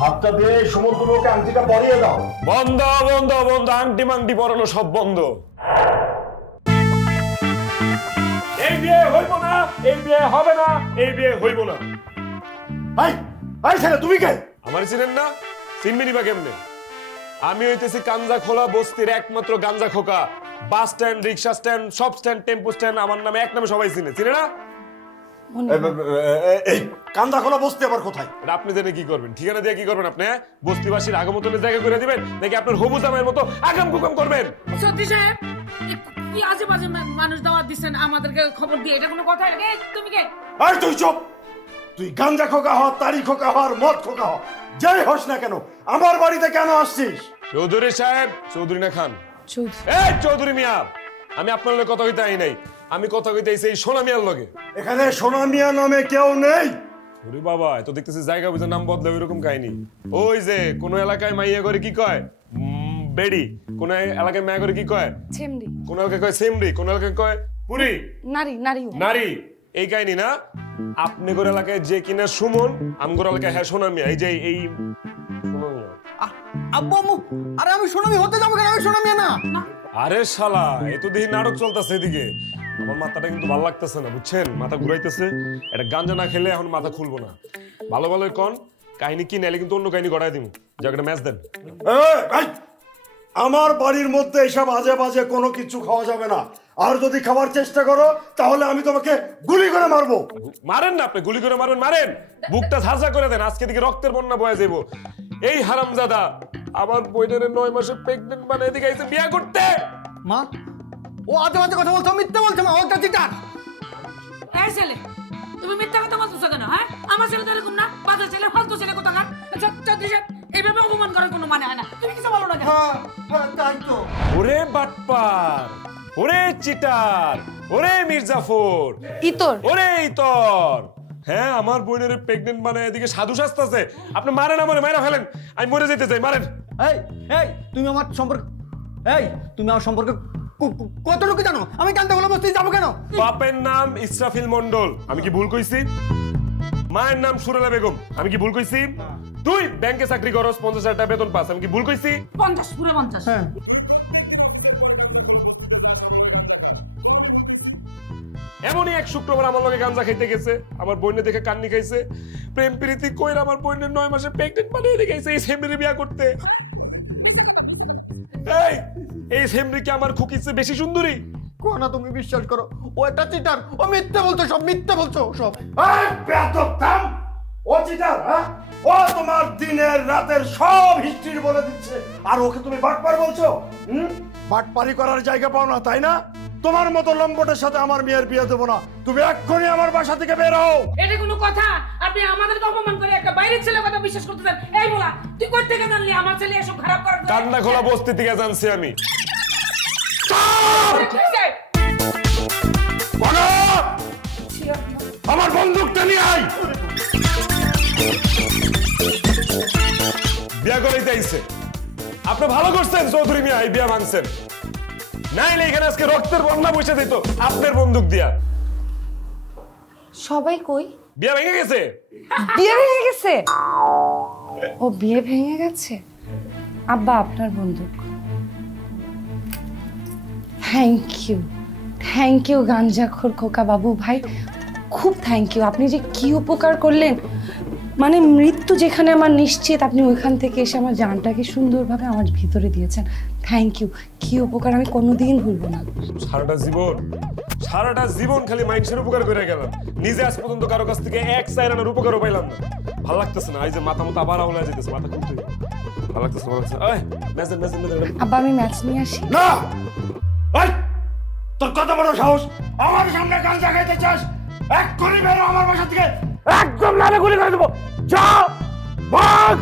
হাতটা দিয়ে সমুদ্র লোকে আংটিটা পরিয়ে দাও। বন্ধ বন্ধ বন্ধ, আংটি মাংটি পরানো সব বন্ধ। এই বিয়ে হইব না, এই বিয়ে হবে না, এই বিয়ে হইব না। ভাই ভাই ছেলে তুমি কে? আমার চিনেন না? চিনবেনি বা কেমনে? আমি হইতেছি কাঞ্জা খোলা বস্তির একমাত্র গাঞ্জা খোকা। বাস স্ট্যান্ড, রিক্সা স্ট্যান্ড, সব স্ট্যান্ড, টেম্পো স্ট্যান্ড আমার নামে এক নামে সবাই চিনে। চিনে না? এই কান্দা খোলা বসতে আবার কোথায়? এটা আপনি জেনে কি করবেন? ঠিকানা দিয়ে কি করবেন আপনি? বস্তিবাসীর আগমতনের জায়গা করে দিবেন নাকি আপনার হবু জামাইয়ের মতো আগাম কুকাম করবেন? সত্যি সাহেব, কি আজে বাজে মানুষ দাওয়াত দিচ্ছেন আমাদেরকে খবর দিয়ে, এটা কোনো কথা? তুমি কে? আর তুই চুপ। তুই গাঞ্জা খোকা হ, তারি খোকা হ, আর মদ খোকা হ, যাই হোস না কেন, আমার বাড়িতে কেন আসছিস? চৌধুরী সাহেব, চৌধুরী না খান? এই চৌধুরী মিয়া, আমি আপনার লগে কথা কইতে আই নাই, আমি কথা কইতে আইছি এই সোনা মিয়ার লগে। এখানে সোনা মিয়া নামে কেউ নেই। ওরে বাবা, এত দেখতেছি জায়গা বুঝে নাম বদলে ওইরকম কাহিনী। ওই যে কোন এলাকায় মাইয়া করে কি কয় বেড়ি, কোন এলাকায় মাইয়া করে কি কয় ছেমড়ি, কোন এলাকায় কয় সেমড়ি, কোন এলাকায় কয় পুরি, নারী নারী নারী। এই কাহিনী না? আপনি গোর এলাকায় যে কিনা সুমন, আমগোর এলাকায় হ্যাঁ সোনা মিয়া। এই যে এই সোনা মিয়া। আব্বু আম্মু, আরে আমি সোনামি হতে যাবো কেন? আমি সোনামি না। আরে শালা, এত দেখি নাটক চলতেছে এদিকে। আমার মাথাটা কিন্তু ভালো লাগতেছে না, বুঝছেন? মাথা ঘুরাইতেছে। এটা গাঞ্জা না খেলে এখন মাথা খুলবো না। ভালো ভালো কোন কাহিনী কি নাইলে কিন্তু অন্য কাহিনী গড়াই দিব। যাক একটা ম্যাচ দেন। এই, আমার বাড়ির মধ্যে এসব আজে বাজে কোনো কিছু খাওয়া যাবে না। আর যদি খাওয়ার চেষ্টা করো তাহলে আমি তোমাকে গুলি করে মারবো। মারেন না, আপনি গুলি করে মারবেন, মারেন। বুকটা ঝাঁঝা করে দেন, আজকে দিকে রক্তের বন্যা বয়ে যাবো। এই হারামজাদা আমার বইনের 9 মাসে প্রেগনেন্ট মানে এদিকে আইছে বিয়ে করতে। মা, ও আজে বাজে কথা বলছো, মিথ্যা বলছো মা, ও একটা চিটার। এই ছেলে, তুমি মিথ্যা কথা বলতেছো কেন? হ্যাঁ, আমার ছেলে তো এরকম না, বাজে ছেলে, ফালতু ছেলে কোথাকার। চৌধুরী সাহেব, এইভাবে অপমান করার কোনো মানে হয় না। তুমি কিছু বলো না কেন? তাই তো। ওরে বাটপার, ওরে চিটার, ওরে মির্জাফর, ইতর, ওরে ইতর। হ্যাঁ, আমার বোনের প্রেগনেন্ট মানে এদিকে সাধু শাস্তাছে। আপনি মারেন, আমারে মাইরা ফেলেন, আমি মরে যেতে চাই, মারেন। এই এই তুমি আমার সম্পর্কে, তুমি আমার সম্পর্কে কতটুকু জানো? আমি কান্দা বলে বসতে যাবো কেন? বাপের নাম ইসরাফিল মন্ডল, আমি কি ভুল কইছি? মায়ের নাম সুরেলা বেগম, আমি কি ভুল কইছি? তুই ব্যাংকে চাকরি করস, 50,000 টাকা বেতন পাস, আমি কি ভুল কইছি? 50, পুরো 50। হ্যাঁ। এমনই এক শুক্রবার আমার লগে গাঞ্জা খাইতে গেছে, আমার বোনে দেখে কান্নি খাইছে, প্রেম প্রীতি কইরা আমার বোনের 9 মাসে প্রেগনেন্ট বানিয়ে দিয়ে গেছে এই সেমরি বিয়া করতে। এই সেমরি কি আমার খুকির চেয়ে বেশি সুন্দরী? কোনা তুমি বিশ্বাস করো, ও একটা চিটার, ও মিথ্যা বলছো, সব মিথ্যা বলছো সব। এই বেয়াদব থাম। ও চিটার, হ্যাঁ? ও তোমার দিনের রাতের সব হিস্ট্রি বলে দিচ্ছে, আর ওকে তুমি বাটপার বলছো? বাটপারি করার জায়গা পাও না, তাই না? তোমার মতো লম্বটের সাথে আমার মেয়ের বিয়ে দেবো না। তুমি এক্ষুনি আমার বাসা থেকে বের হও। এটা কোনো কথা? আপনি আমাদেরকে অপমান করে একটা বাইরের ছেলের কথা বিশ্বাস করতেছেন? এই বলা, তুই কোথা থেকে জানলি আমার ছেলে এসব খারাপ করার জন্য? কান্না খোলা বস্তি থেকে জানছি আমি। বলো! আমার বন্দুকটা নিয়ে আয়। বিয়া করাইতে আইছে। আপনি ভালো করছেন চৌধুরী মিয়া, এই বিয়া ভাঙছেন। নাইলে এখানে আজকে রক্তের বন্যা বসে দিত আপনার বন্দুক দিয়া। সবাই কই? বিয়া ভেঙে গেছে। বিয়ে ভেঙে গেছে? ও বিয়ে ভেঙে গেছে? আব্বা আপনার বন্দুক। থ্যাংক ইউ গাঞ্জাখোর খোকা বাবু ভাই, খুব থ্যাংক ইউ। আপনি যে কি উপকার করলেন, মানে মৃত্যু যেখানে আমার নিশ্চিত, আপনি ওইখান থেকে এসে আমার জানটাকে সুন্দরভাবে আমার ভিতরে দিয়েছেন। থ্যাংক ইউ, কি উপকার আমি কোনোদিন ভুলবো না। সারাটা জীবন খালি মানুষের উপকার করে গেলাম, নিজে আজ পর্যন্ত কারো কাছ থেকে এক চাইরানোর উপকারও পাইলাম না। ভালো লাগতেছে না, এই যে মাথা মতো আবার আউলা যেতেছে, মাথা খুলতে ভালো লাগতেছে, ভালো লাগতেছে। আব্বা আমি ম্যাচ নিয়ে আসি। না, এই, তোর কত বড় সাহস, আমার সামনে গাঞ্জা খাইতে চাস? এক্ষুনি বেরো আমার বাসা থেকে, একদম লালে গুলি করে দেবো। যাও, ভাগ।